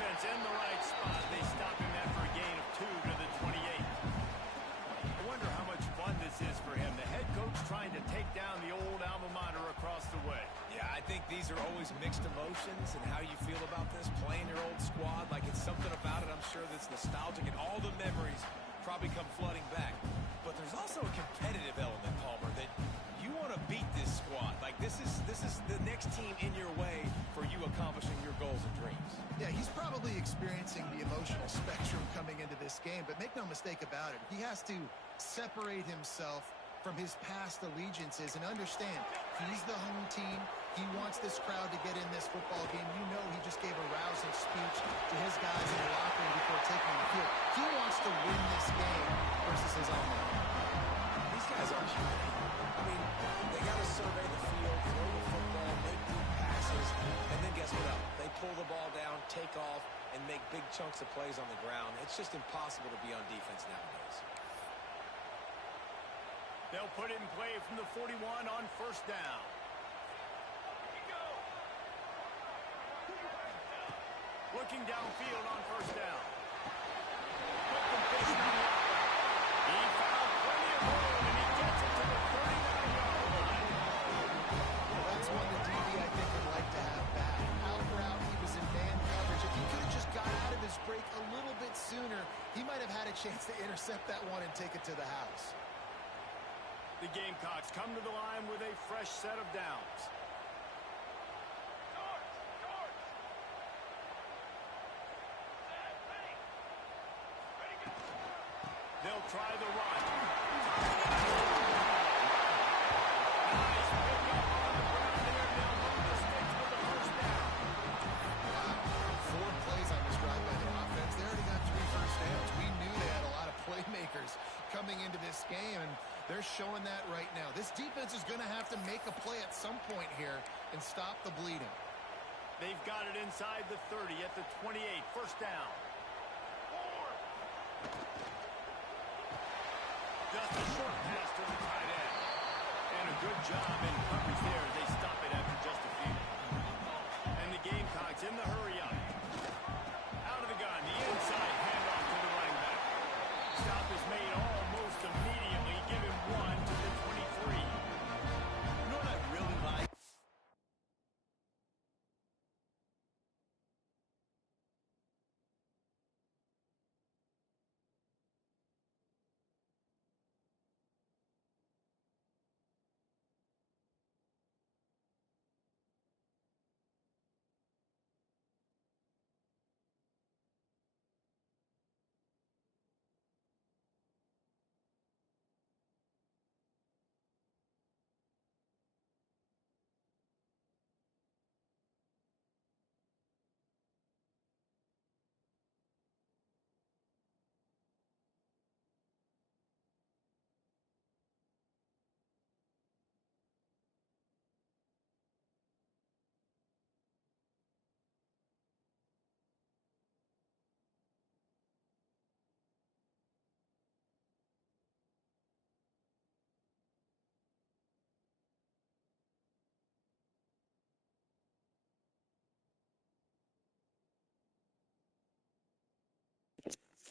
defense in the right spot. They stop him after a gain of 2 to the 28. I wonder how much fun this is for him. The head coach trying to take down the old alma mater across the way. Yeah, I think these are always mixed emotions and how you feel about this, playing your old squad. Like, it's something about it, I'm sure, that's nostalgic, and all the memories probably come flooding back. But there's also a competitive element, Palmer, that you want to beat this squad. Like, this is the next team in your way for you accomplishing your goals and dreams. Yeah, he's probably experiencing the emotional spectrum coming into this game, but make no mistake about it, he has to separate himself from his past allegiances and understand he's the home team. He wants this crowd to get in this football game. You know, he just gave a rousing speech to his guys in the locker room before taking the field. He wants to win this game versus his own. These guys aren't human. I mean, they got to survey the field, throw the football, make deep passes, and then guess what else? They pull the ball down, take off, and make big chunks of plays on the ground. It's just impossible to be on defense nowadays. They'll put it in play from the 41 on first down. Looking downfield on first down. Quick completion on the outlet. He found plenty of room, and he gets it to the 39-yard line. Well, that's one the DB, I think, would like to have back. Out route, he was in man coverage. If he could have just got out of his break a little bit sooner, he might have had a chance to intercept that one and take it to the house. The Gamecocks come to the line with a fresh set of downs. They'll try the run. Nice pick up on the ground there. They'll move the sticks with the first down. Wow. 4 plays on this drive by the offense. They already got 3 first downs. We knew they had a lot of playmakers coming into this game, and they're showing that right now. This defense is going to have to make a play at some point here and stop the bleeding. They've got it inside the 30 at the 28. First down. Just a short pass to the tight end. And a good job in coverage there. They stop it after just a few. And the Gamecocks in the hurry up. Out of the gun. The inside handoff to the running back. Stop is made almost immediately. Give him 1 to the 23. You know what I really like?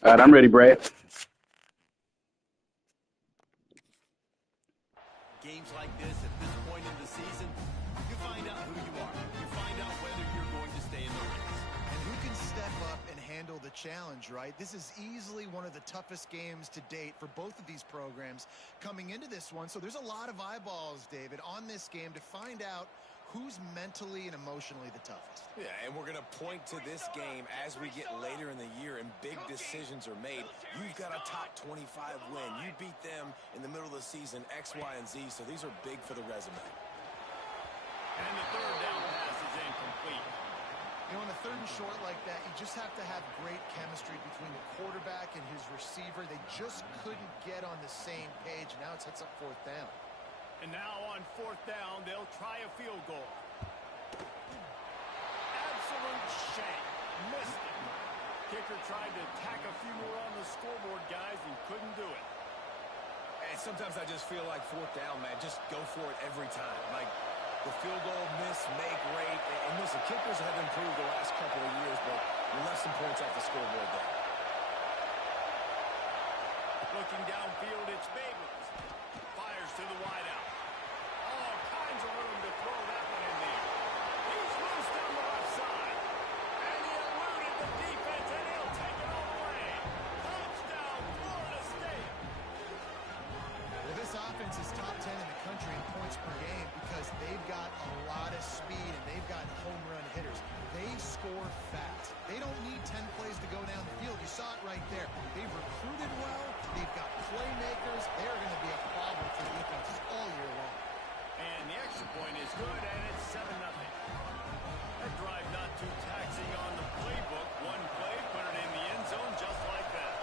All right, I'm ready, Brad. Games like this, at this point in the season, you find out who you are. You find out whether you're going to stay in the race. And who can step up and handle the challenge, right? This is easily one of the toughest games to date for both of these programs coming into this one. So there's a lot of eyeballs, David, on this game to find out who's mentally and emotionally the toughest. Yeah, and we're going to point to this game as we get later in the year and big decisions are made. You've got a top 25 win. You beat them in the middle of the season, X, Y, and Z, so these are big for the resume. And the third down pass is incomplete. You know, in a third and short like that, you just have to have great chemistry between the quarterback and his receiver. They just couldn't get on the same page. Now it sets up fourth down. And now on fourth down, they'll try a field goal. Absolute shame. Missed it. Kicker tried to tack a few more on the scoreboard, guys, and couldn't do it. And sometimes I just feel like fourth down, man, just go for it every time. Like, The field goal miss make rate. And listen, kickers have improved the last couple of years, but we left some points off the scoreboard there. Looking downfield, it's Babers. Fires to the wideout. All kinds of room to throw that one in there. He's loose down the left side. And he eluded the defense, and he'll take it all the way. Touchdown, Florida State. Well, this offense is top 10 in the country in points per game because they've got a lot of speed and they've got home run hitters. They score fast. They don't need 10 plays to go down the field. You saw it right there. They've recruited well. They've got playmakers. They're going to be a problem for defenses all year long. And the extra point is good, and it's 7-0. That drive not too taxing on the playbook. One play, put it in the end zone just like that.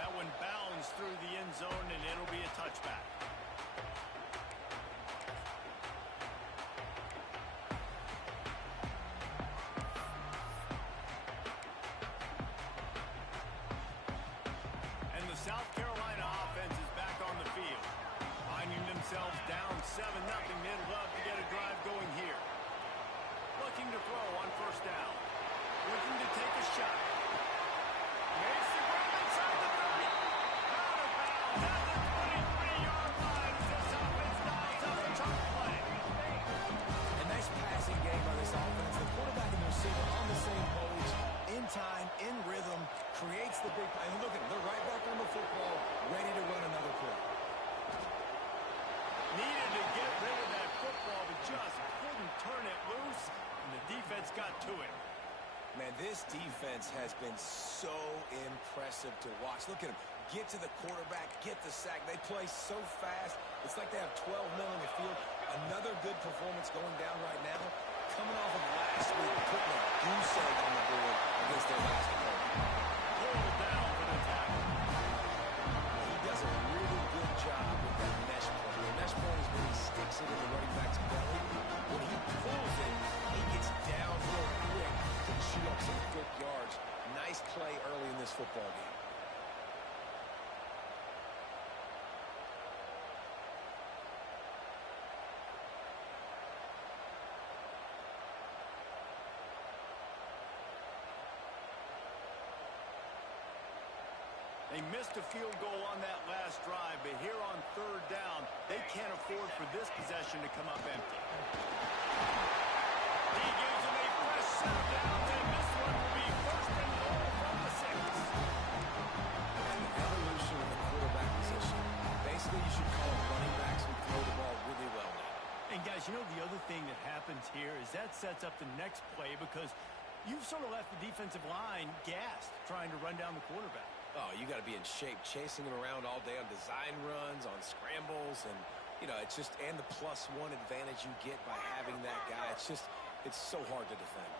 That one bounds through the end zone, and it'll be a touchback. South Carolina offense is back on the field. Finding themselves down 7-0, they'd love to get a drive going here. Looking to throw on first down. Looking to take a shot. Makes the grab inside the 30. Out of bounds at the 23-yard line as this offense dials up a chunk play. A nice passing game by this offense. The quarterback and the receiver on the same page. In time, in rhythm, creates the big play. And look at them, they're right back on the football, ready to run another play. Needed to get rid of that football, but just couldn't turn it loose, and the defense got to it. Man, this defense has been so impressive to watch. Look at them. Get to the quarterback, get the sack. They play so fast. It's like they have 12 men on the field. Another good performance going down right now. Coming off of last week, putting a goose egg on the board against their last opponent. Pulled down for the tackle. He does a really good job with that mesh point. The mesh point is when he sticks it in the running back's belly. When he pulls it, he gets down real quick to chew up some quick yards. Nice play early in this football game. They missed a field goal on that last drive, but here on third down, they can't afford for this possession to come up empty. He gives them a fresh set of downs, and this one will be first and goal from the 6. And the evolution of the quarterback position. Basically, you should call them running backs who throw the ball really well now. And guys, you know the other thing that happens here is that sets up the next play because you've sort of left the defensive line gassed trying to run down the quarterback. Oh, you got to be in shape, chasing him around all day on design runs, on scrambles, and, you know, it's just, and the +1 advantage you get by having that guy. It's just, it's so hard to defend.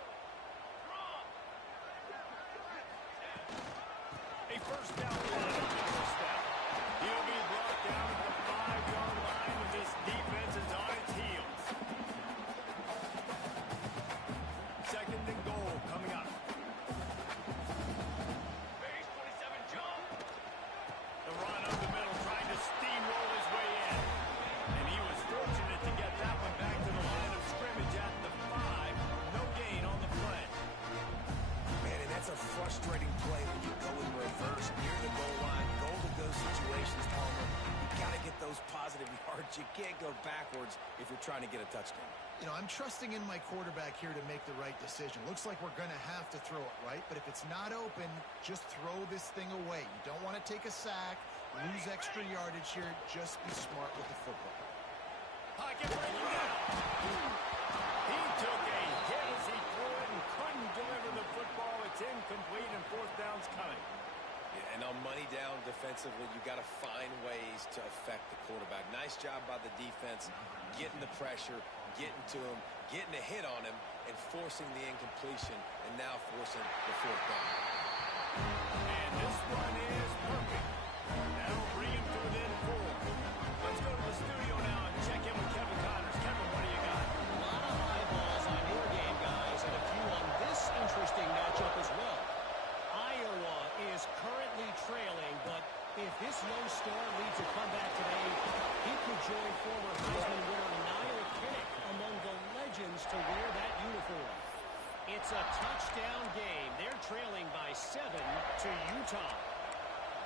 A first down line on the first down. He'll be brought down at the 5-yard line, and this defense is on its heels. Second and goal coming up. The run up the middle, trying to steamroll his way in. And he was fortunate to get that one back to the line of scrimmage at the 5. No gain on the play. Man, and that's a frustrating play when you go in reverse near the goal line. Goal-to-go situations, Palmer. You got to get those positive yards. You can't go backwards if you're trying to get a touchdown. You know, I'm trusting in my quarterback here to make the right decision. Looks like we're going to have to throw it, right? But if it's not open, just throw this thing away. You don't want to take a sack, lose extra yardage here. Just be smart with the football. Pocket breaking down. He took a hit as he threw it and couldn't deliver the football. It's incomplete and fourth down's coming. Yeah, and on money down defensively, you got to find ways to affect the quarterback. Nice job by the defense, getting the pressure, getting to him, getting a hit on him, and forcing the incompletion, and now forcing the fourth down. And this one is perfect. That'll bring him to within 4. Let's go to the studio now and check in with Kevin Connors. Kevin, what do you got? A lot of eyeballs on your game, guys, and a few on this interesting matchup as well. Iowa is currently trailing, but if If this young star leads a comeback today, he could join former Heisman winner Niall Kinnick among the legends to wear that uniform. It's a touchdown game. They're trailing by 7 to Utah.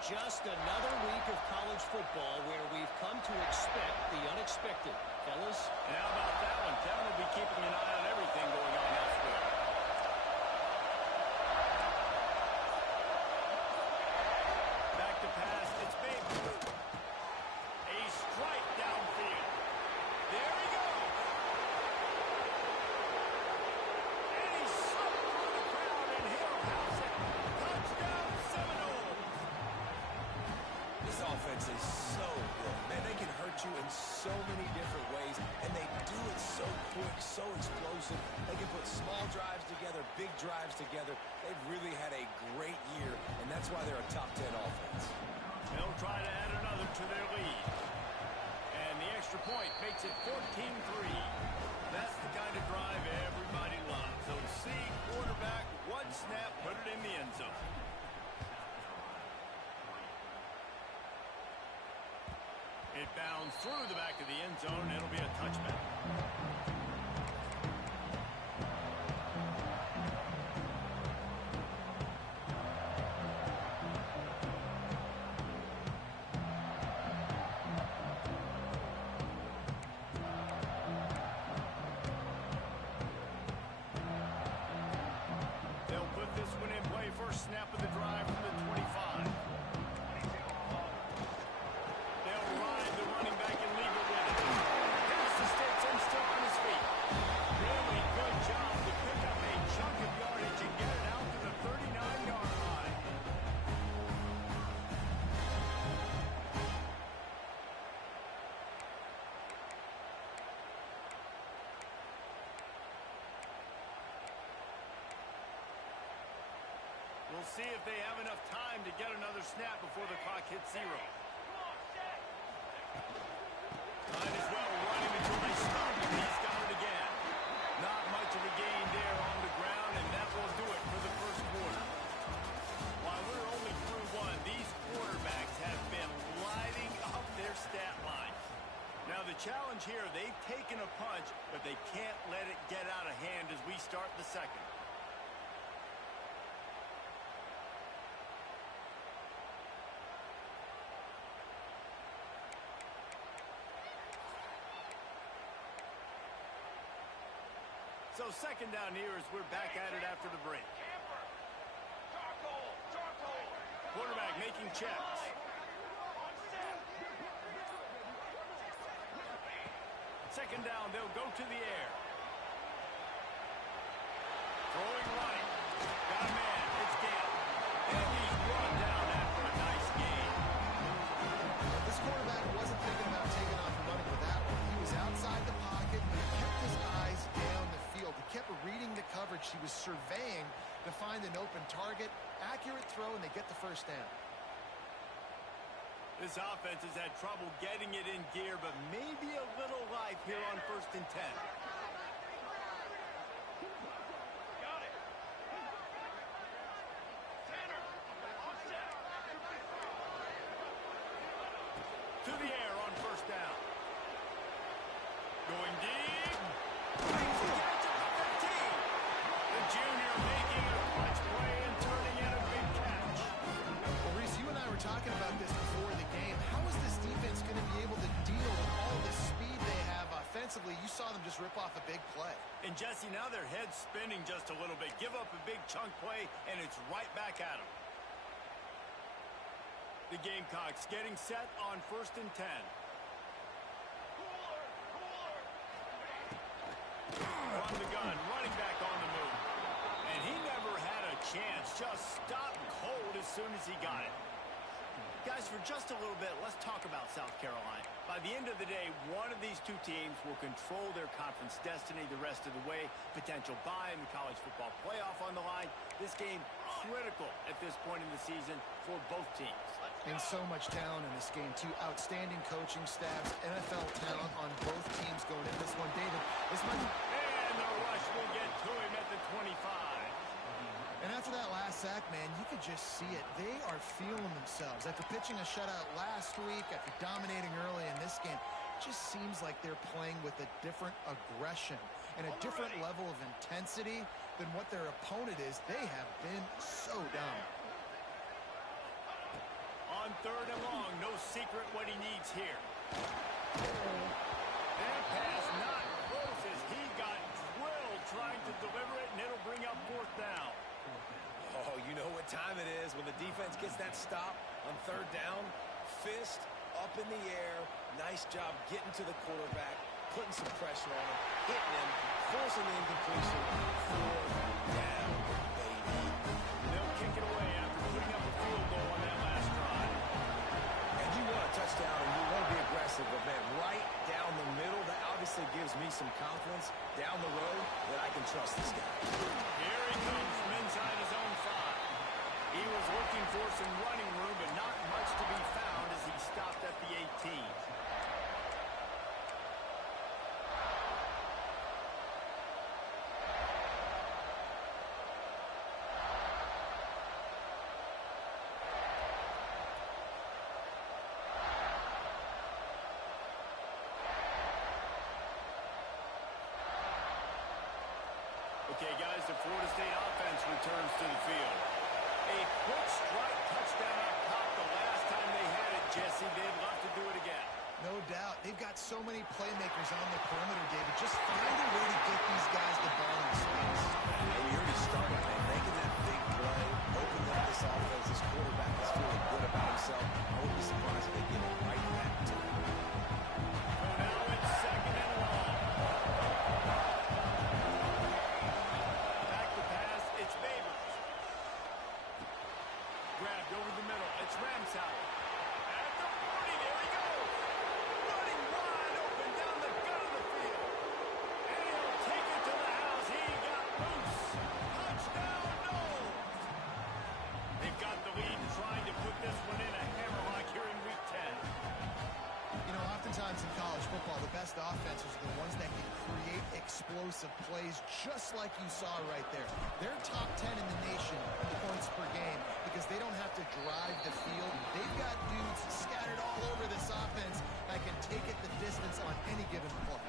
Just another week of college football where we've come to expect the unexpected. Fellas? And how about that one? Kevin will be keeping an eye on everything going on elsewhere. Back to pass. It's big. A strike downfield. There he goes. And he's sucked through the crowd, and he'll house it. Touchdown Seminoles. This offense is so good. Man, they can hurt you in so many different ways, and they do it so quick, so explosive. They can put small drives together, big drives together. They've really had a great year, and that's why they're a top 10 offense. They'll try to add another to their lead. And the extra point makes it 14-3. That's the kind of drive everybody loves. So see, quarterback, one snap, put it in the end zone. It bounds through the back of the end zone. It'll be a touchback. They'll put this one in play. First snap of the drive from the 25. They'll ride the running back and leave it with it. Pass escapes him still on his feet. Really good job to pick up a chunk of yardage and get it out to the 39-yard line. We'll see if they have enough time to get another snap before the clock hits 0. Might as well run him until they stop him. He's got it again. Not much of a gain there on the ground, and that will do it for the first quarter. While we're only through one, these quarterbacks have been lighting up their stat line. Now the challenge here, they've taken a punch, but they can't let it get out of hand as we start the second. So second down here as we're back at it after the break. Quarterback making checks. Second down, they'll go to the air. Throwing right. Got a man. It's Gale. And he's brought down after a nice gain. This quarterback wasn't thinking about taking off and running with that one. He was outside the pocket, but he kept his eyes down the field. He kept reading the coverage. He was surveying to find an open target. Accurate throw, and they get the first down. This offense has had trouble getting it in gear, but maybe a little life here on 1st and 10. To the air on 1st down. Going deep. Brings the catch at the 15. The junior making a clutch play and turning in a big catch. Well, Reese, you and I were talking about this before the game. How is this defense going to be able to deal with all the speed they have offensively? You saw them just rip off a big play. And Jesse, now their head's spinning just a little bit. Give up a big chunk play, and it's right back at them. The Gamecocks getting set on 1st and 10. From the gun, running back on the move. And he never had a chance. Just stopped cold as soon as he got it. Guys, for just a little bit, let's talk about South Carolina. By the end of the day, one of these two teams will control their conference destiny the rest of the way. Potential bye in the college football playoff on the line. This game critical at this point in the season for both teams. And so much talent in this game, too. Outstanding coaching staffs, NFL talent on both teams going in this one. David, this might... And the rush will get to him at the 25. And after that last sack, man, you could just see it. They are feeling themselves. After pitching a shutout last week, after dominating early in this game, it just seems like they're playing with a different aggression and a different level of intensity than what their opponent is. They have been so dominant. On third and long, no secret what he needs here. That pass not close as he got drilled trying to deliver it, and it'll bring up fourth down. Oh, you know what time it is when the defense gets that stop on third down. Fist up in the air. Nice job getting to the quarterback, putting some pressure on him, hitting him, forcing the incompletion. Fourth down, baby. They'll kick it away after putting up a field goal on that last drive. And you want a touchdown and you want to be aggressive, but man, right down the middle, that obviously gives me some confidence down the road that I can trust this guy. Here he comes from inside his own 5. He was looking for some running room, but not much to be found as he stopped at the 18. Okay, guys, the Florida State offense returns to the field. A quick strike touchdown up top the last time they had it, Jesse. They'd love to do it again. No doubt. They've got so many playmakers on the perimeter, David. Just find a way to get these guys the ball in space. And you already started, man. Making that big play, opening up this offense. This quarterback is feeling good about himself. I wouldn't be surprised if they give it right back to him. So now it's second and long. Back to pass. It's Babers. Grabbed over the middle. It's Ramsau. At the 40. There he goes. Running wide open down the gut of the field. And he'll take it to the house. He got loose. Touchdown, no. They've got the lead, trying to put this one in a hammerlock here in week 10. You know, oftentimes in college football, the best offenses are the ones that can create explosive plays just like you saw right there. They're top 10 in the nation in points per game because they don't have to drive the field. They've got dudes scattered all over this offense that can take it the distance on any given play.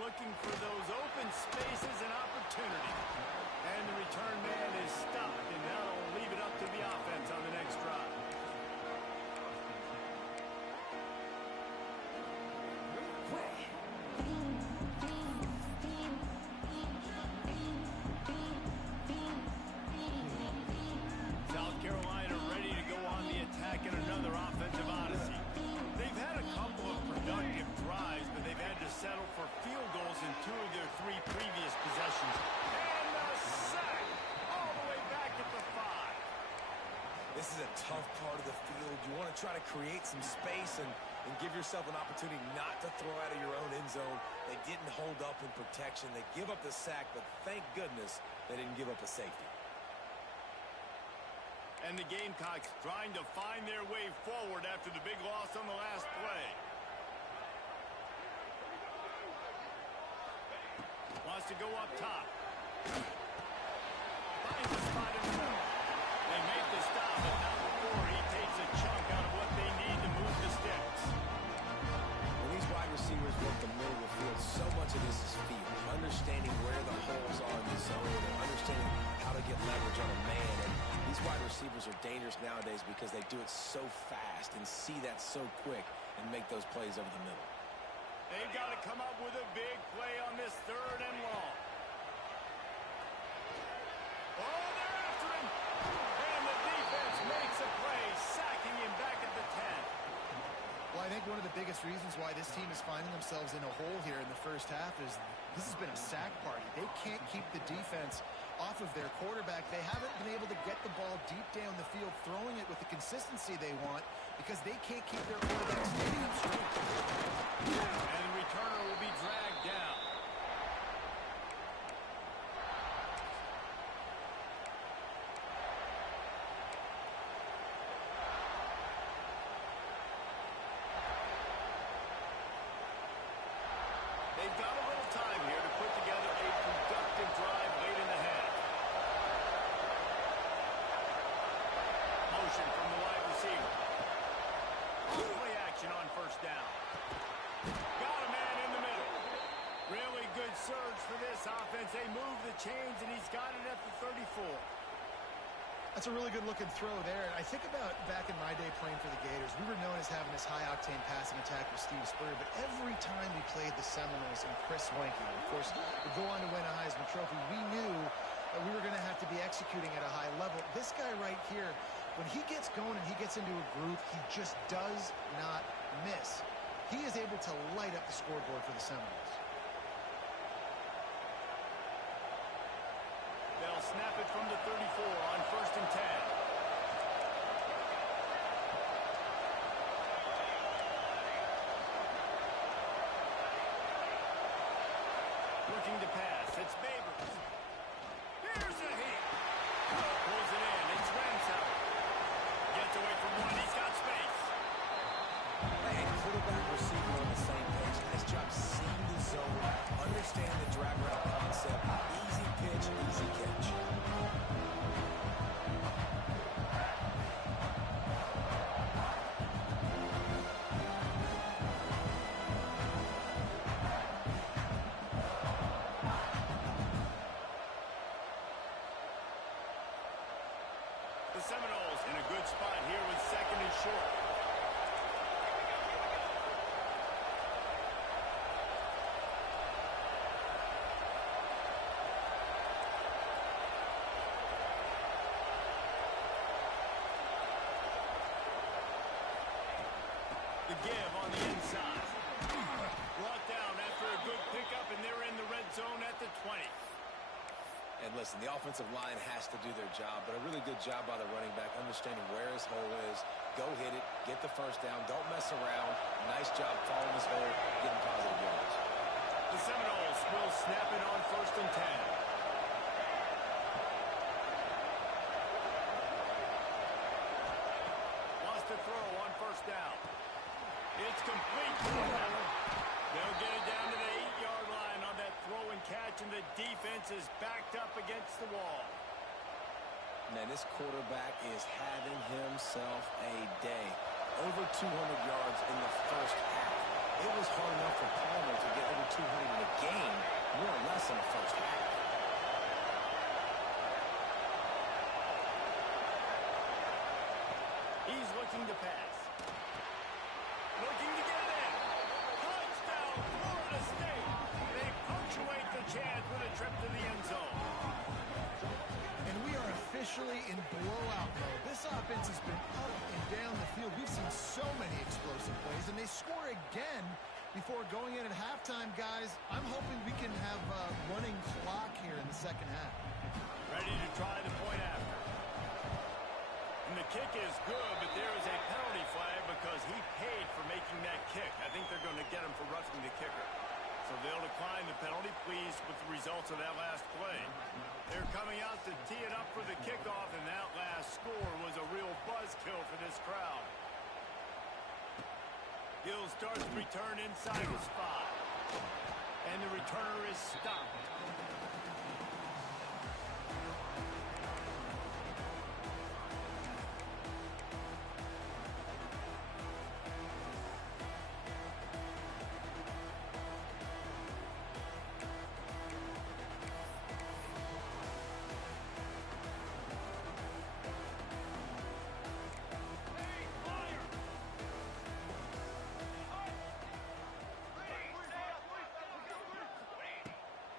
Looking for those open spaces and opportunity. And the return man is stopped, and that'll leave it up to the offense on the next drive. South Carolina ready to go on the attack in another offensive odyssey. They've had a couple of productive drives, but they've had to settle for field goals in 2 of their 3 previous possessions. And a sack all the way back at the 5. This is a tough part of the field. You want to try to create some space and give yourself an opportunity not to throw out of your own end zone. They didn't hold up in protection. They give up the sack, but thank goodness they didn't give up a safety. And the Gamecocks trying to find their way forward after the big loss on the last play. Wants to go up top. Finds a spot in the middle. They make the stop, but not before he takes a chunk out of what they need to move the sticks. When these wide receivers work the middle of the field, so much of this is feel. Understanding where the holes are in the zone and understanding how to get leverage on a man. And these wide receivers are dangerous nowadays because they do it so fast and see that so quick and make those plays over the middle. They've got to come up with a big play on this third and long. Oh, they're after him. And the defense makes a play, sacking him back at the 10. Well, I think one of the biggest reasons why this team is finding themselves in a hole here in the first half is this has been a sack party. They can't keep the defense off of their quarterback. They haven't been able to get the ball deep down the field, throwing it with the consistency they want because they can't keep their quarterback standing up straight. And the returner will be dragged down. They've got to surge for this offense. They move the chains, and he's got it at the 34. That's a really good-looking throw there. And I think about back in my day playing for the Gators, we were known as having this high-octane passing attack with Steve Spurrier, but every time we played the Seminoles and Chris Wenke, of course, would go on to win a Heisman Trophy, we knew that we were going to have to be executing at a high level. This guy right here, when he gets going and he gets into a groove, he just does not miss. He is able to light up the scoreboard for the Seminoles. They'll snap it from the 34 on 1st and 10. Looking to pass. It's Babers. Here's a hit. Pulls it in. It's Ramsell. Gets away from one. He's got space. Hey, quarterback receiver on the same page. Nice job seeing the zone, understand the drag route concept. Easy pitch, easy catch. The Seminoles in a good spot here with 2nd and short. The give on the inside. Brought down after a good pickup, and they're in the red zone at the 20. And listen, the offensive line has to do their job, but a really good job by the running back, understanding where his hole is. Go hit it, get the first down, don't mess around. Nice job following his hole, getting positive yards. The Seminoles will snap it on 1st and 10. Wants to throw on 1st down. It's complete. They'll get it down to the 8-yard line on that throw and catch, and the defense is backed up against the wall. Man, this quarterback is having himself a day. Over 200 yards in the first half. It was hard enough for Palmer to get over 200 in a game, more or less in the first half. He's looking to pass. Looking to get it in. Touchdown, Florida State. They punctuate the chance with a trip to the end zone. And we are officially in blowout mode. This offense has been up and down the field. We've seen so many explosive plays, and they score again before going in at halftime, guys. I'm hoping we can have a running clock here in the second half. Ready to try the point after. And the kick is good, but there is a penalty flag because he paid for making that kick. I think they're going to get him for roughing the kicker. So they'll decline the penalty, pleased with the results of that last play. They're coming out to tee it up for the kickoff, and that last score was a real buzzkill for this crowd. Gill starts to return inside the spot. And the returner is stopped.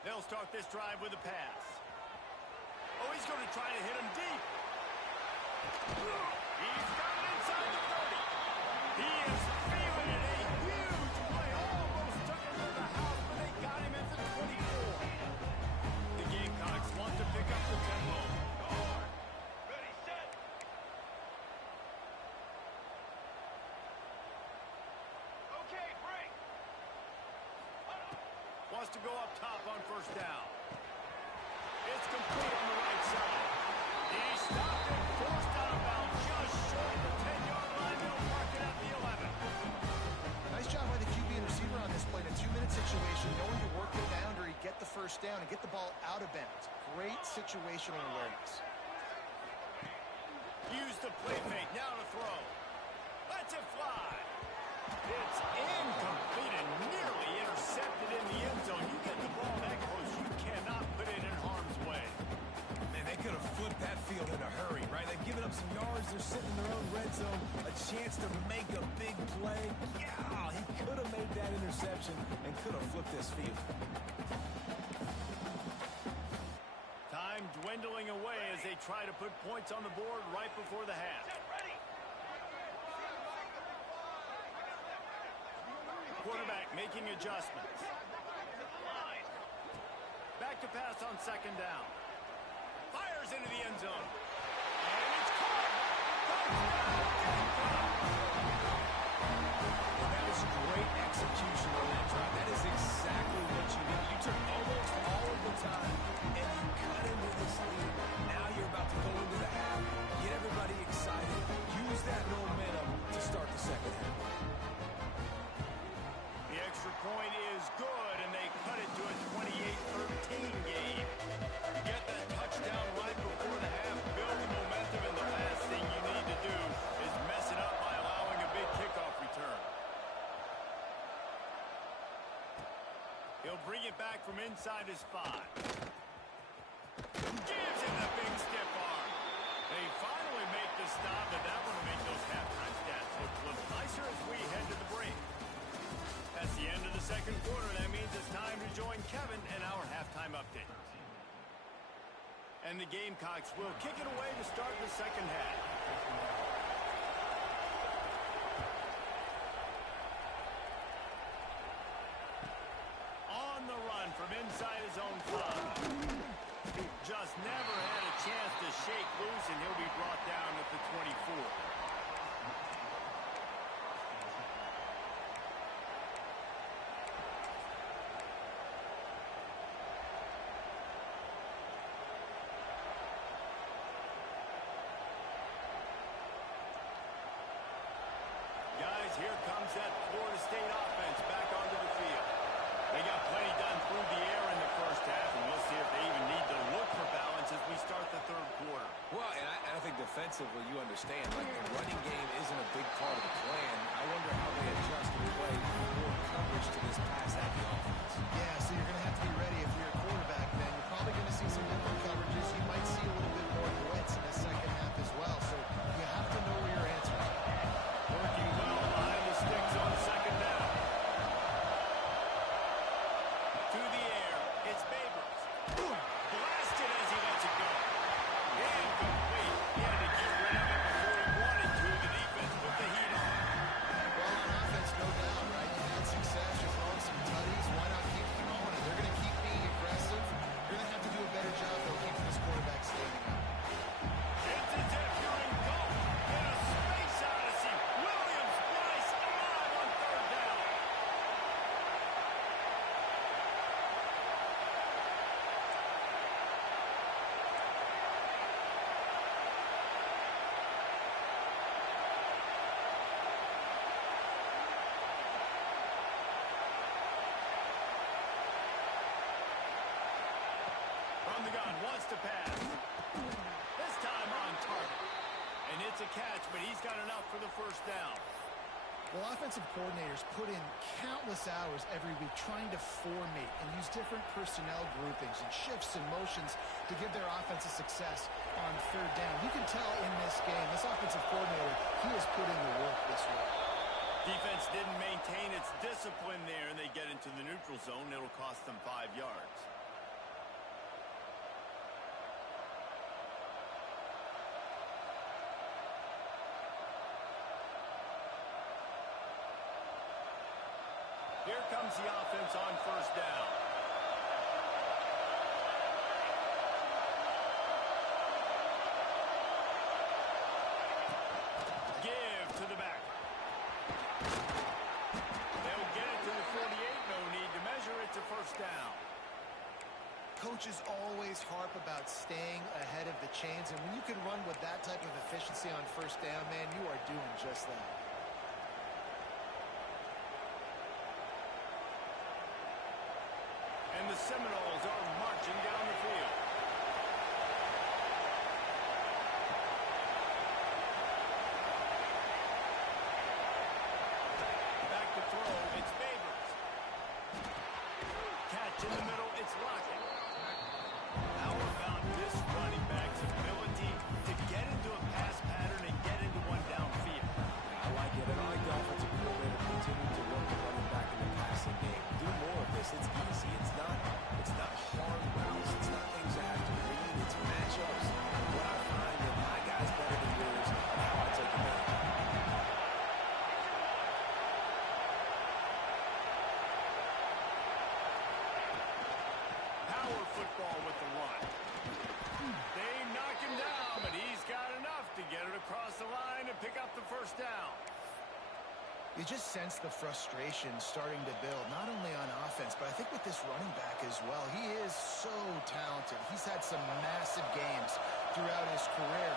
They'll start this drive with a pass. Oh, he's going to try to hit him deep. He's got it inside the 30. He is feeling it. A huge play. Almost took him to the house, but they got him at the 24. The Gamecocks want to pick up the tempo. Ready, set. Okay, break. Wants to go up top on 1st down. It's complete on the right side. He stopped it, forced out of bounds, just short of the 10-yard line. They'll mark it at the 11. Nice job by the QB and receiver on this play in a 2-minute situation, knowing to work the boundary, get the first down, and get the ball out of bounds. Great situational awareness. Use the play fake, now to throw. Lets it fly. It's incomplete and nearly intercepted in the end zone. You get the ball that close, you cannot put it in harm's way. Man, they could have flipped that field in a hurry, right? They've given up some yards. They're sitting in their own red zone. A chance to make a big play. Yeah, he could have made that interception and could have flipped this field. Time dwindling away as they try to put points on the board right before the half. Quarterback making adjustments. Back to pass on second down. Fires into the end zone. And it's caught. That is great execution on that drive. That is exactly what you need. You took almost all of the time, and you cut into this lead. Now you're about to go into the half, get everybody excited, use that momentum to start the second half. The extra point is good, and they cut it to a 28-13 game. Get that touchdown right before the half, build the momentum, and the last thing you need to do is mess it up by allowing a big kickoff return. He'll bring it back from inside his 5. Gives him the big stiff arm. They finally make the stop, and that one will make those halftime stats look a little nicer as we head to the break. That's the end of the second quarter. That means it's time to join Kevin and our halftime update. And the Gamecocks will kick it away to start the second half. On the run from inside his own 5. Just never had a chance to shake loose, and he'll be brought down at the 24. Guys, here comes that Florida State offense back onto the field. They got plenty done through the air in the first half, and we'll see if they even need to look for balance as we start the third quarter. Well, and I think defensively you understand, like the running game isn't a big part of the plan. I wonder how they adjust and play more coverage to this pass-happy offense. Yeah, so you're going to have to be ready if you're a quarterback, then. You're probably going to see some different coverages. You might see a little bit more blitz in the second half as well, so you have to know where your answer is. Working well behind the sticks on second down. To the air, it's Babers. Blasted as he lets it go. Incomplete. He had to get rid of it before he wanted to. The defense put the heat on. Well, on offense, no doubt, right? You've had success. You're throwing some tutties. Why not keep throwing it? They're going to keep being aggressive. You're going to have to do a better job, though, keeping this quarterback standing up. It's as if you're engulfed in a space odyssey. Williams sliced alive on third down. From the gun, wants to pass. This time on target. And it's a catch, but he's got enough for the first down. Well, offensive coordinators put in countless hours every week trying to formate and use different personnel groupings and shifts and motions to give their offense a success on third down. You can tell in this game, this offensive coordinator, he has put in the work this week. Defense didn't maintain its discipline there, and they get into the neutral zone. It'll cost them 5 yards. Here comes the offense on first down. Give to the back. They'll get it to the 48. No need to measure it to first down. Coaches always harp about staying ahead of the chains, and when you can run with that type of efficiency on first down, man, you are doing just that. And the Seminoles are marching down the field. in the middle, it's Lockett. How about this running back's ability to get into a pass pattern and get into one downfield? I like it, and I like the offensive coordinator continue to work the running back in the passing game. Do more of this. It's easy. It's not hard routes. It's not things that have to read. It's matchups. What I find that my guy's better than yours and how I take advantage. Power football with the run. They knock him down, but he's got enough to get it across the line and pick up the first down. You just sense the frustration starting to build, not only on offense, but I think with this running back as well. He is so talented. He's had some massive games throughout his career.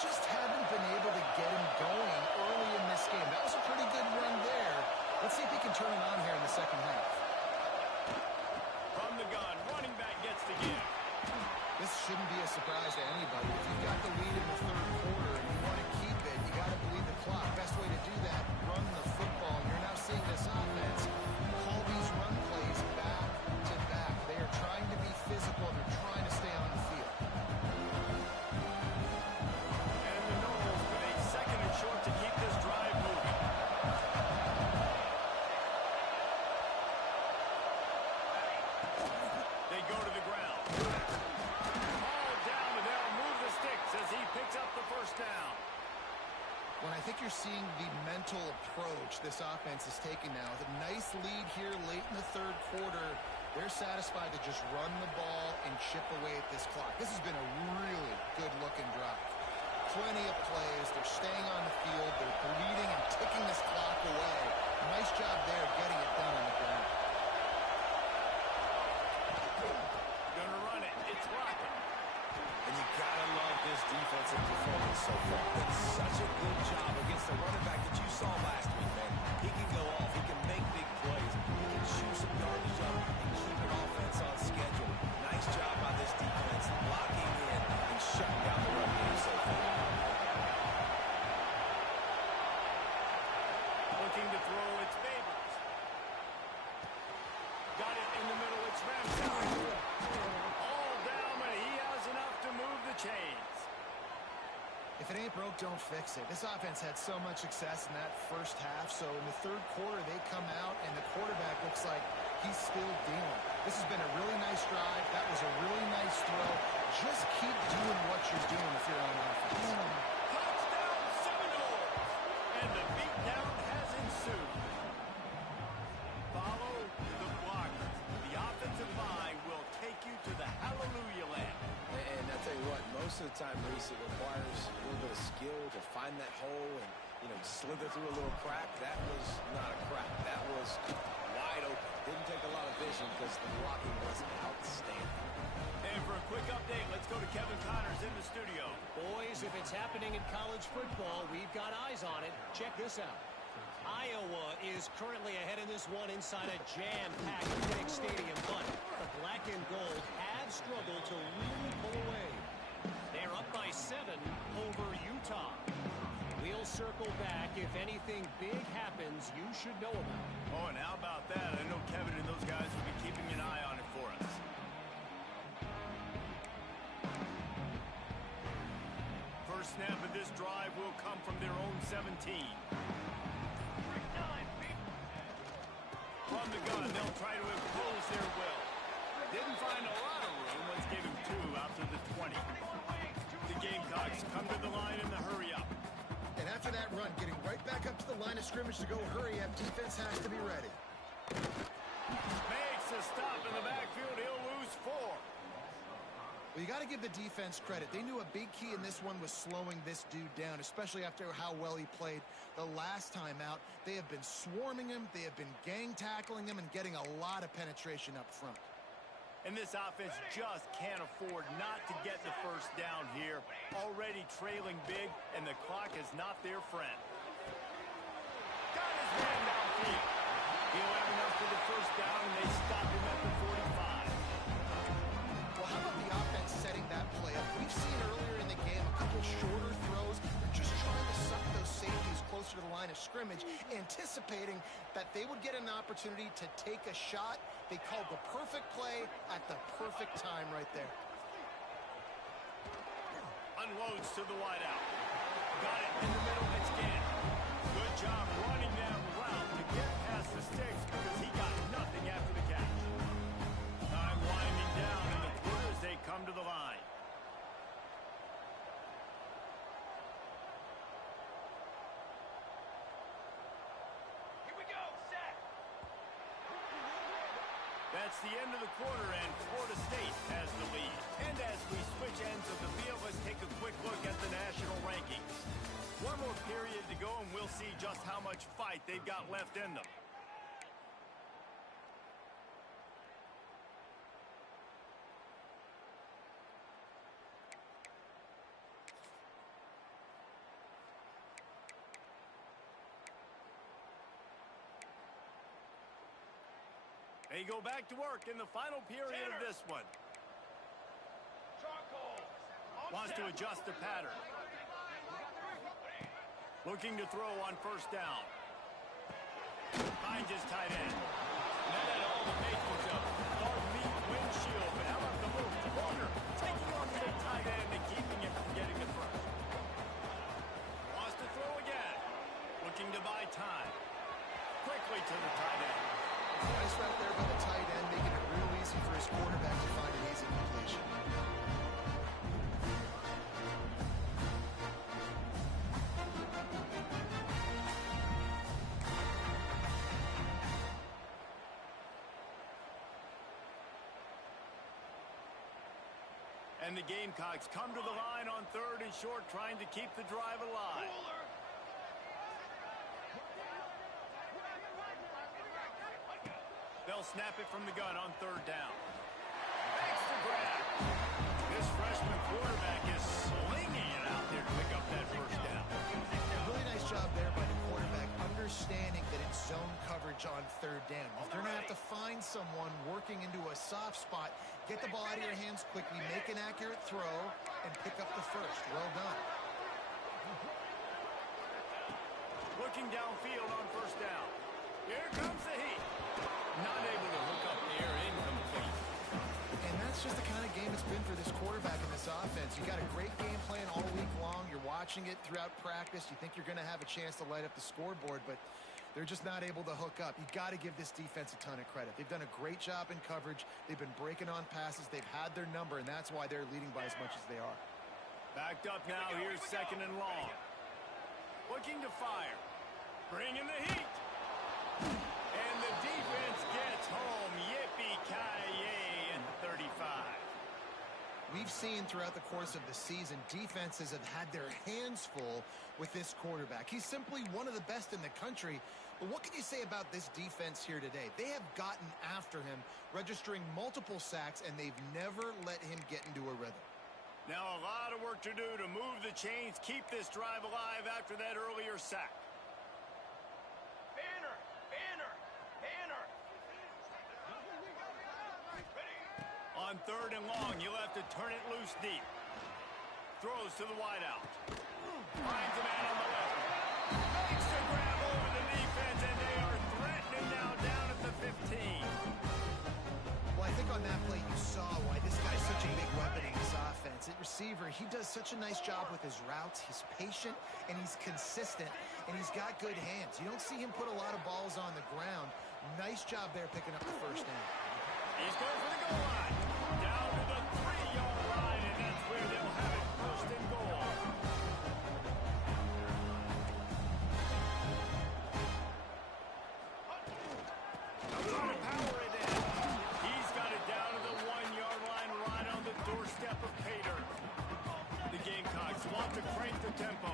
Just haven't been able to get him going early in this game. That was a pretty good run there. Let's see if he can turn it on here in the second half. From the gun, running back gets the give. This shouldn't be a surprise to anybody. If you've got the lead in the third quarter and you want to keep it, you got to believe the clock. Best way to do that, run the football. And you're now seeing this offense call these run plays back to back. They are trying to be physical. They're trying to stay on the field. And the Knowles with a second and short to keep this drive moving. They go to the ground. Ball down, and they'll move the sticks as he picks up the first down. When I think you're seeing the mental approach this offense is taking now, with a nice lead here late in the third quarter, they're satisfied to just run the ball and chip away at this clock. This has been a really good-looking drive. Plenty of plays. They're staying on the field. They're bleeding and ticking this clock away. Nice job there getting it done on the ground. Gonna run it. It's Lockett. And you gotta love this defensive performance so far. Done such a good job against the running back that you saw last week, man. He can go off. He can make big plays. He can shoot some yardage up and keep an offense on schedule. Nice job by this defense locking in and shutting down the run game so far. Looking to throw, it's Babers. Got it in the middle, it's Ramsey. All down, but he has enough to move the chains. If it ain't broke, don't fix it. This offense had so much success in that first half, so in the third quarter they come out and the quarterback looks like he's still dealing. This has been a really nice drive. That was a really nice throw. Just keep doing what you're doing if you're on offense. Touchdown Seminoles! And the beatdown has ensued. Follow the blockers. The offensive line will take you to the hallelujah land. And I tell you what, most of the time, Reese, it requires a little bit of skill to find that hole and, slither through a little crack. That was not a crack. That was wide open. Didn't take a lot of vision because the blocking was outstanding. And for a quick update, let's go to Kevin Connors in the studio. Boys, if it's happening in college football, we've got eyes on it. Check this out. Iowa is currently ahead in this one inside a jam-packed Kinnick Stadium, but the black and gold have struggled to really pull away. They're up by 7 over Utah. We'll circle back. If anything big happens, you should know about it. Oh, and how about that? I know Kevin and those guys will be keeping an eye on it for us. First snap of this drive will come from their own 17. From the gun, they'll try to impose their will. Didn't find a lot of room. Let's give him 2 after the 20. The Gamecocks come to the line in the hurry-up. And after that run, getting right back up to the line of scrimmage to go hurry up, defense has to be ready. Makes a stop in the backfield. He'll lose 4. Well, you got to give the defense credit. They knew a big key in this one was slowing this dude down, especially after how well he played the last time out. They have been swarming him. They have been gang tackling him and getting a lot of penetration up front. And this offense just can't afford not to get the first down here. Already trailing big, and the clock is not their friend. Got his man downfield. He'll have enough for the first down, and they stop him at the 45. Well, how about the offense setting that play up? We've seen earlier in the game a couple shorter throws. They're just trying to suck those safeties closer to the line of scrimmage. scrimmage, anticipating that they would get an opportunity to take a shot. They called the perfect play at the perfect time right there. Unloads to the wideout. Got it in the middle of his skin. Good job running that route to get past the sticks because he got nothing after the catch. Time winding down in the quarter as they come to the line. Here we go, set. That's the end of the quarter, and Florida State has the lead. And as we switch ends of the field, let's take a quick look at the national rankings. One more period to go, and we'll see just how much fight they've got left in them. They go back to work in the final period of this one. Wants to adjust the pattern. Looking to throw on first down. Finds his tight end. That had all the makings of hard meat windshield, but how about the little corner taking on the tight end and keeping him from getting the first. Wants to throw again. Looking to buy time. Quickly to the tight end. Nice route there by the tight end, making it real easy for his quarterback to find an easy completion. And the Gamecocks come to the line on third and short, trying to keep the drive alive. They'll snap it from the gun on third down. Makes the grab. This freshman quarterback is slinging it out there to pick up that first down. Really nice job there by the quarterback, understanding that it's zone coverage on third down. If they're going to have to find someone working into a soft spot, get the ball out of your hands quickly, make an accurate throw, and pick up the first. Well done. Looking downfield on first down. Here comes the heat. Not able to hook up there, incomplete. And that's just the kind of game it's been for this quarterback in this offense. You got a great game plan all week long. You're watching it throughout practice. You think you're going to have a chance to light up the scoreboard, but they're just not able to hook up. You got to give this defense a ton of credit. They've done a great job in coverage. They've been breaking on passes. They've had their number, and that's why they're leading by as much as they are. Backed up now. Here's second and long. Looking to fire. Bringing the heat. And the defense gets home. Yippee-ki-yay at the 35. We've seen throughout the course of the season, defenses have had their hands full with this quarterback. He's simply one of the best in the country. But what can you say about this defense here today? They have gotten after him, registering multiple sacks, and they've never let him get into a rhythm. Now a lot of work to do to move the chains, keep this drive alive after that earlier sack. Banner! Banner! Banner! On third and long, you'll have to turn it loose deep. Throws to the wideout. Finds a man on the left. Makes the grab over the defense, and they are threatening now down at the 15. Well, I think on that play you saw why this guy's such a big weapon in this offense. At receiver, he does such a nice job with his routes. He's patient, and he's consistent, and he's got good hands. You don't see him put a lot of balls on the ground. Nice job there picking up the first down. He's going for the goal line. Down to the 3-yard line, and that's where they'll have it first and goal. Trying to power it in. He's got it down to the 1-yard line, right on the doorstep of Pater. The Gamecocks want to crank the tempo.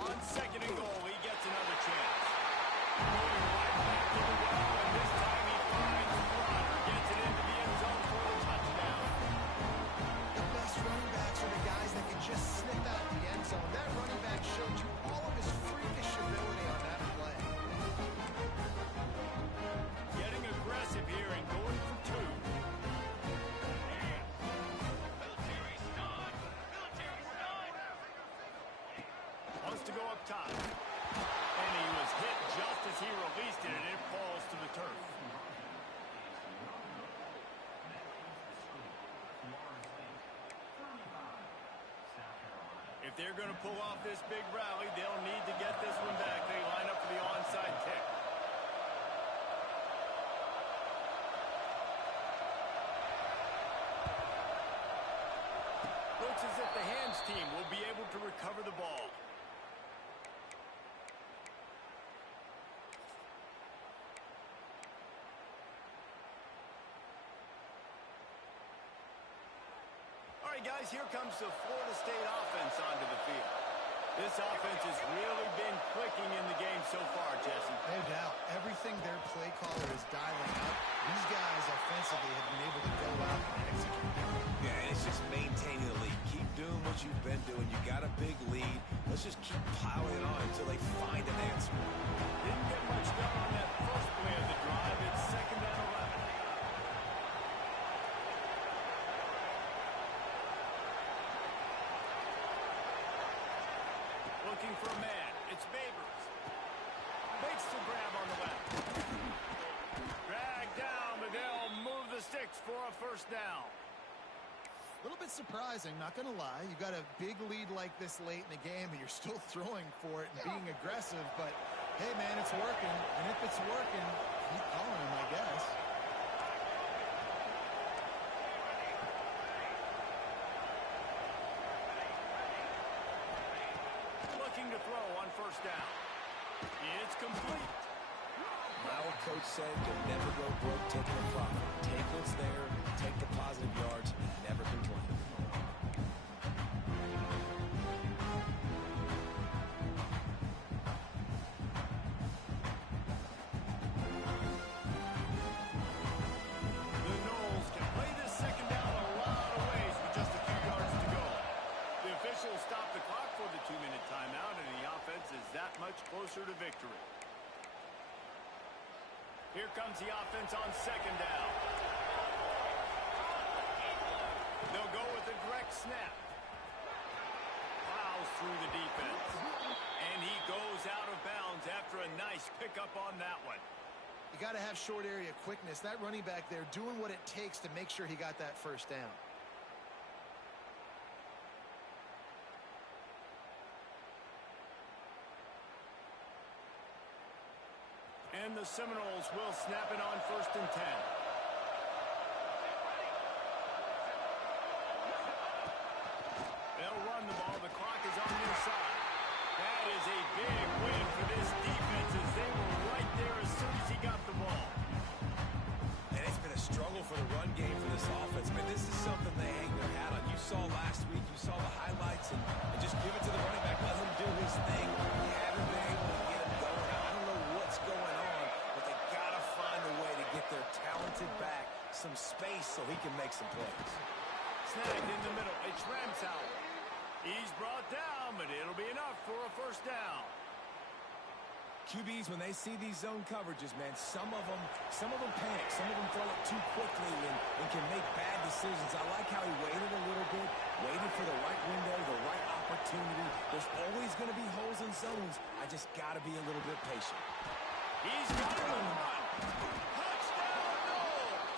On second and goal, he gets another chance. Going right back to the well, and this time he finds Brodder. Gets it into the end zone for a touchdown. The best running backs are the guys that can just snip out the end zone. That running back showed you all of his freakish ability on that play. Getting aggressive here and going for two. Military stun! Military stun! Wants to go If they're going to pull off this big rally, they'll need to get this one back. They line up for the onside kick. Looks as if the hands team will be able to recover the ball. All right, guys, here comes the Florida State offense onto the field. This offense has really been clicking in the game so far, Jesse. No doubt. Everything their play caller is dialing up, these guys offensively have been able to go out and execute. Yeah, and it's just maintaining the lead. Keep doing what you've been doing. You got a big lead. Let's just keep piling it on until they find an answer. Didn't get much done on that first play of the drive. It's 2nd and 11. Looking for a man. It's Babers. Makes the grab on the left. Dragged down, but they'll move the sticks for a first down. A little bit surprising, not going to lie. You got a big lead like this late in the game, and you're still throwing for it and being aggressive. But, hey, man, it's working. And if it's working, keep calling him, I guess. Looking to throw on first down. It's complete. My old coach said you'll never go broke taking a profit. Take what's there, take the positive yards, and never complain. The Noles can play this second down a lot of ways with just a few yards to go. The officials stop the clock for the 2-minute timeout, and the offense is that much closer to victory. Here comes the offense on second down. They'll go with a direct snap. Plows through the defense. And he goes out of bounds after a nice pickup on that one. You got to have short area quickness. That running back there doing what it takes to make sure he got that first down. And the Seminoles will snap it on 1st and 10. They'll run the ball. The clock is on their side. That is a big win for this defense as they were right there as soon as he got the ball. And it's been a struggle for the run game for this offense. Man, this is something they hang their hat on. You saw last week, you saw the highlights, and just give it to the running back. Let him do his thing. You haven't been able to get him going. Now, I don't know what's going on, but they got to find a way to get their talented back some space so he can make some plays. Snagged in the middle. It's Ramsauer. He's brought down, but it'll be enough for a first down. QBs, when they see these zone coverages, man, some of them panic. Some of them throw it too quickly and can make bad decisions. I like how he waited a little bit, waited for the right window, the right opportunity. There's always going to be holes in zones. I just got to be a little bit patient. He's got it on the run. Touchdown, Noles!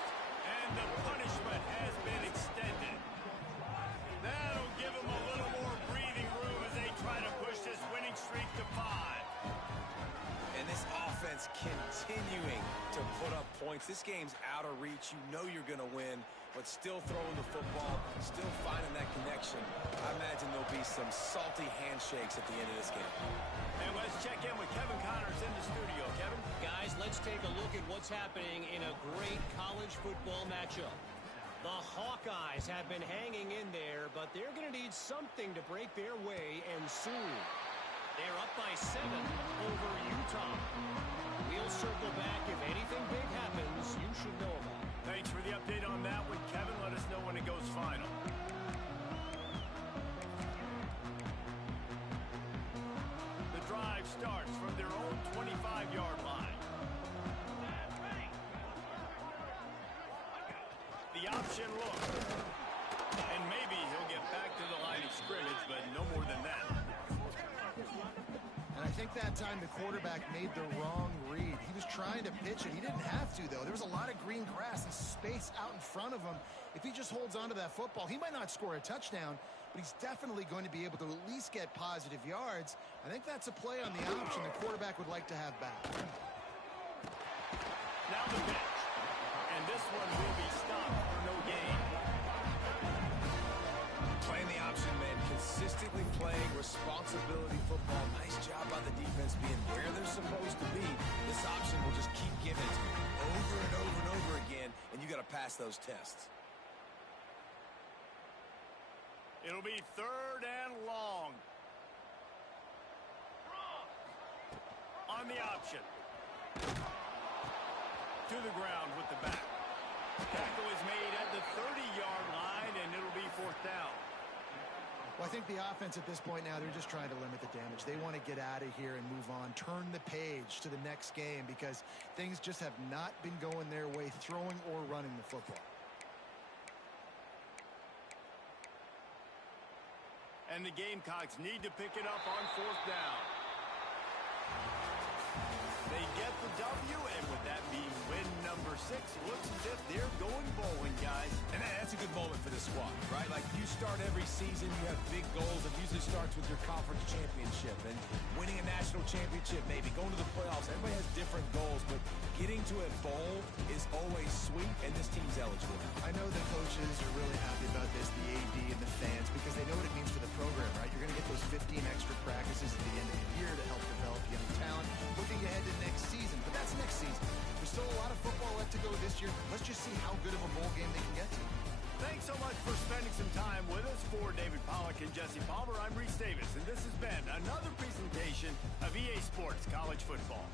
And the punishment has been extended. That'll give him a little more breathing room as they try to push this winning streak to 5. And this offense continuing to put up points. This game's out of reach. You know you're going to win, but still throwing the football, still finding that connection. I imagine there'll be some salty handshakes at the end of this game. And let's check in with Kevin Connors in the studio. Kevin? Guys, let's take a look at what's happening in a great college football matchup. The Hawkeyes have been hanging in there, but they're going to need something to break their way, and soon. They're up by 7 over Utah. We'll circle back. If anything big happens, you should know about it. Thanks for the update on that one, Kevin. Let us know when it goes final. The drive starts from their own 25-yard line. The option look. And maybe he'll get back to the line of scrimmage, but no more than that. And I think that time the quarterback made the wrong read. He was trying to pitch it. He didn't have to, though. There was a lot of green grass and space out in front of him. If he just holds on to that football, he might not score a touchdown, but he's definitely going to be able to at least get positive yards. I think that's a play on the option the quarterback would like to have back. Now the pitch. And this one will be stopped for no gain. Playing the option, man. Consistently playing responsibility football. Nice job by the defense being where they're supposed to be. This option will just keep giving it to you over and over and over again, and you got to pass those tests. It'll be 3rd and long. On the option. To the ground with the back. Tackle is made at the 30-yard line, and it'll be 4th down. Well, I think the offense at this point now, they're just trying to limit the damage. They want to get out of here and move on, turn the page to the next game because things just have not been going their way, throwing or running the football. And the Gamecocks need to pick it up on 4th down. They get the W, and with that being win number 6, looks as if they're going bowling, guys. And that's a good moment for this squad, right? Like, you start every season, you have big goals. It usually starts with your conference championship and winning a national championship, maybe going to the playoffs. Everybody has different goals, but getting to a bowl is always sweet, and this team's eligible. I know the coaches are really happy about this, the AD and the fans, because they know what it means for the program, right? You're going to get those 15 extra practices at the end of the year to help develop young talent. Looking ahead to next season, but that's next season. There's still a lot of football left to go this year. Let's just see how good of a bowl game they can get to. Thanks so much for spending some time with us. For David Pollack and Jesse Palmer, I'm Reese Davis, and this has been another presentation of EA Sports College Football.